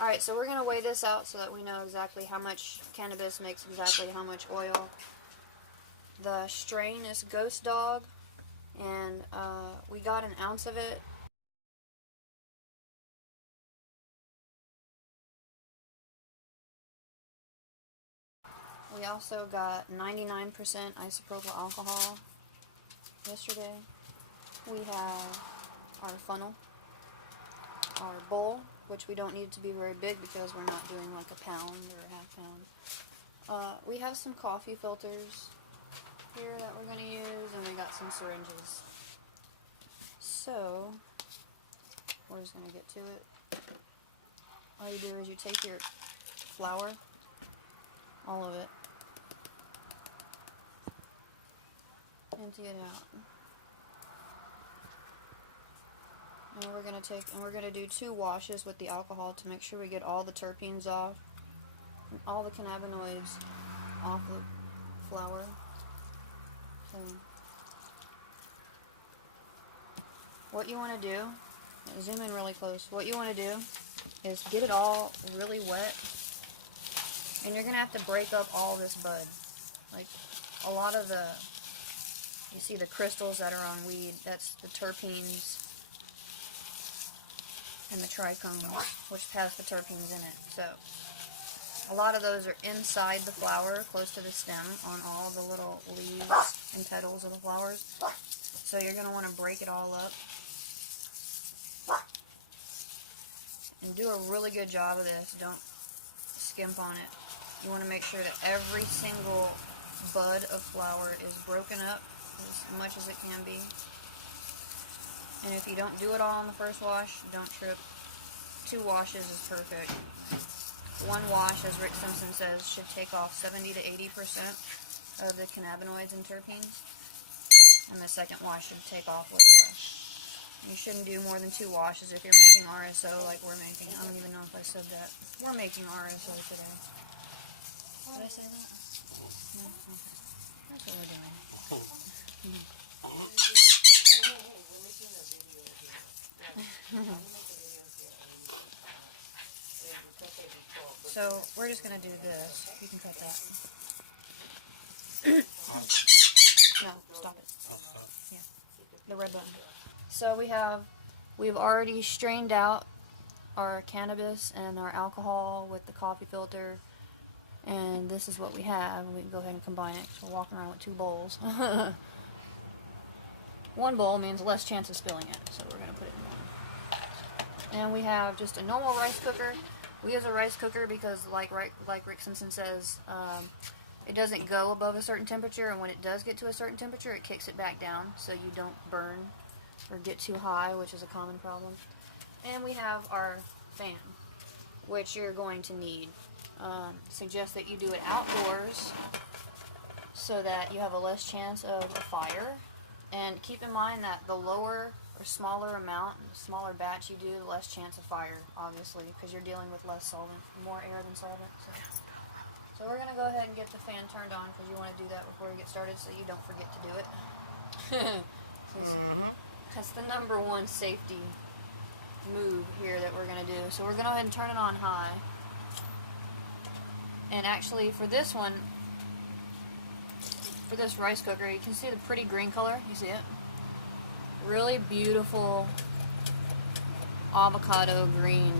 Alright, so we're going to weigh this out so that we know exactly how much cannabis makes exactly how much oil. The strain is Ghost Dog, and we got an ounce of it. We also got 99% isopropyl alcohol yesterday. We have our funnel, our bowl, which we don't need to be very big because we're not doing like a pound or a half pound. We have some coffee filters here that we're going to use, and we got some syringes. So, we're just going to get to it. All you do is you take your flour, all of it, empty it out. And we're gonna do 2 washes with the alcohol to make sure we get all the terpenes off, and all the cannabinoids off the flour. So, what you want to do, zoom in really close. What you want to do is get it all really wet, and you're gonna have to break up all this bud. Like a lot of you see the crystals that are on weed. That's the terpenes. And the trichomes, which has the terpenes in it. So, a lot of those are inside the flower, close to the stem, on all the little leaves and petals of the flowers. So you're going to want to break it all up. And do a really good job of this. Don't skimp on it. You want to make sure that every single bud of flower is broken up as much as it can be. And if you don't do it all in the first wash, don't trip. 2 washes is perfect. 1 wash, as Rick Simpson says, should take off 70 to 80% of the cannabinoids and terpenes. And the second wash should take off what's left. You shouldn't do more than 2 washes if you're making RSO like we're making. I don't even know if I said that. We're making RSO today. Did I say that? No? Okay. That's what we're doing. So we're just going to do this. You can cut that. No, stop it. Yeah, the red button. So we've already strained out our cannabis and our alcohol with the coffee filter, and this is what we have. We can go ahead and combine it. So we're walking around with 2 bowls. 1 bowl means less chance of spilling it, so we're going to put it in 1. And we have just a normal rice cooker. We use a rice cooker because, like Rick Simpson says, it doesn't go above a certain temperature, and when it does get to a certain temperature, it kicks it back down so you don't burn or get too high, which is a common problem. And we have our fan, which you're going to need. Suggest that you do it outdoors so that you have a less chance of a fire. And keep in mind that the lower or smaller amount, the smaller batch you do, the less chance of fire, obviously, because you're dealing with less solvent, more air than solvent. So we're going to go ahead and get the fan turned on because you want to do that before we get started so you don't forget to do it. That's the #1 safety move here that we're going to do. So we're going to go ahead and turn it on high. And actually for this one, for this rice cooker, you can see the pretty green color. You see it? Really beautiful avocado green.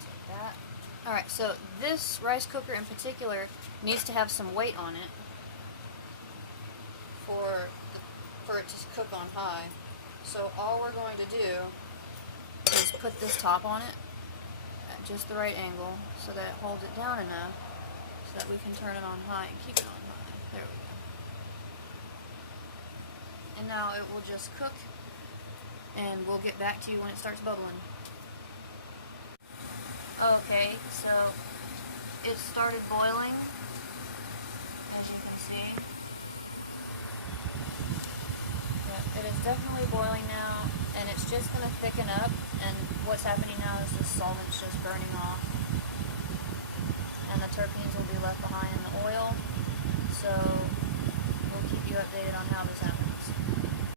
Take that. Alright, so this rice cooker in particular needs to have some weight on it for it to cook on high. So all we're going to do is put this top on it at just the right angle so that it holds it down enough so that we can turn it on high and keep it on high. There we go. And now it will just cook, and we'll get back to you when it starts bubbling. Okay, so it started boiling, as you can see. Yeah, it is definitely boiling now, and it's just going to thicken up, and what's happening now is the solvent's just burning off. And the terpenes will be left behind in the oil, so we'll keep you updated on how this happens.